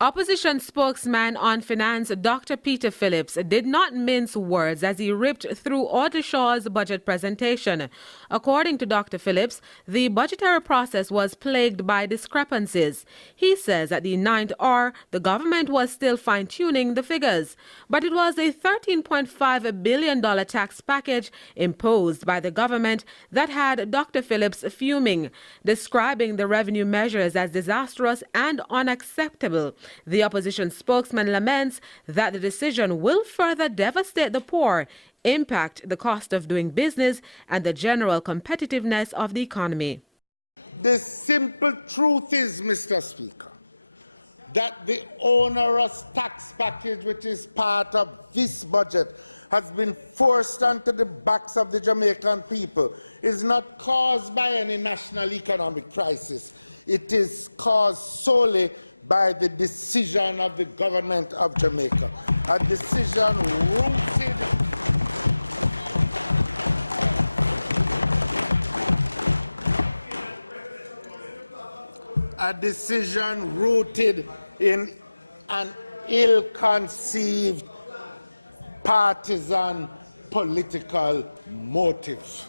Opposition spokesman on finance Dr. Peter Phillips did not mince words as he ripped through Shaw's budget presentation. According to Dr. Phillips, the budgetary process was plagued by discrepancies. He says at the 9th hour, the government was still fine-tuning the figures. But it was a $13.5 billion tax package imposed by the government that had Dr. Phillips fuming, describing the revenue measures as disastrous and unacceptable. The opposition spokesman laments that the decision will further devastate the poor, impact the cost of doing business, and the general competitiveness of the economy. The simple truth is, Mr. Speaker, that the onerous tax package which is part of this budget has been forced onto the backs of the Jamaican people is not caused by any national economic crisis. It is caused solely by the decision of the government of Jamaica, a decision rooted in an ill-conceived partisan political motive.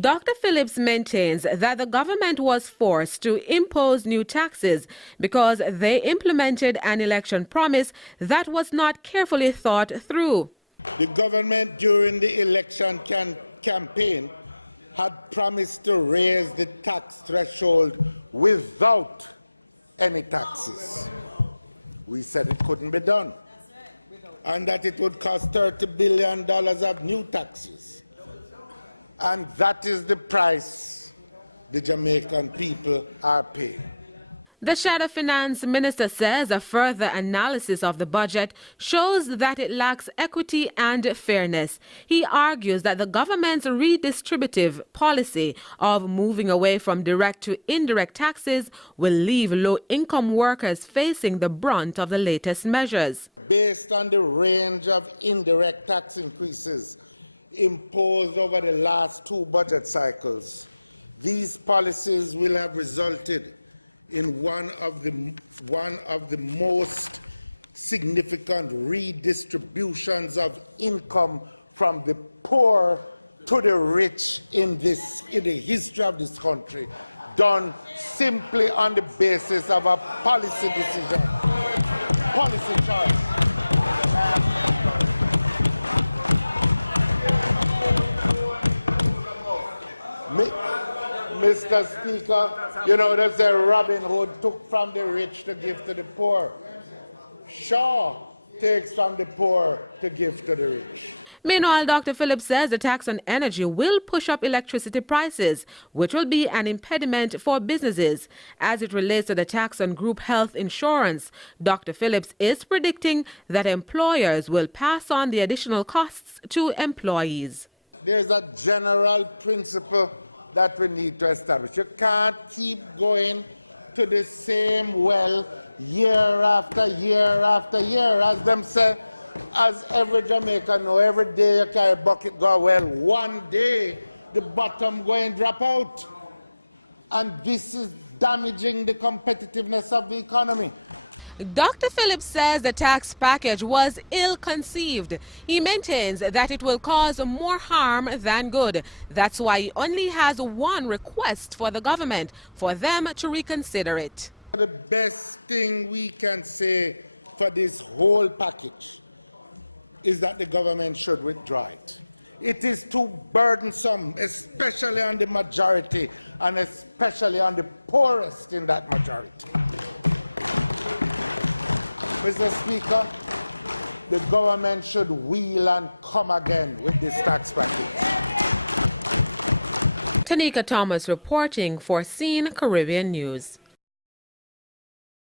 Dr. Phillips maintains that the government was forced to impose new taxes because they implemented an election promise that was not carefully thought through. The government during the election campaign had promised to raise the tax threshold without any taxes. We said it couldn't be done, and that it would cost $30 billion of new taxes. And that is the price the Jamaican people are paying. The Shadow Finance Minister says a further analysis of the budget shows that it lacks equity and fairness. He argues that the government's redistributive policy of moving away from direct to indirect taxes will leave low-income workers facing the brunt of the latest measures. Based on the range of indirect tax increases imposed over the last two budget cycles, these policies will have resulted in one of the most significant redistributions of income from the poor to the rich in the history of this country, done simply on the basis of a policy decision, policy choice. Mr. Speaker, you know, there's a Robin Hood took from the rich to give to the poor. Shaw takes from the poor to give to the rich. Meanwhile, Dr. Phillips says the tax on energy will push up electricity prices, which will be an impediment for businesses. As it relates to the tax on group health insurance, Dr. Phillips is predicting that employers will pass on the additional costs to employees. There's a general principle that we need to establish. You can't keep going to the same well year after year after year. As them say, as every Jamaican know, every day you carry a bucket go well, one day the bottom going drop out. And this is damaging the competitiveness of the economy. Dr. Phillips says the tax package was ill-conceived. He maintains that it will cause more harm than good. That's why he only has one request for the government, for them to reconsider it. The best thing we can say for this whole package is that the government should withdraw it. It is too burdensome, especially on the majority and especially on the poorest in that majority. Mr. Speaker, the government should wheel and come again with this tax package. Tanika Thomas reporting for CEEN Caribbean News.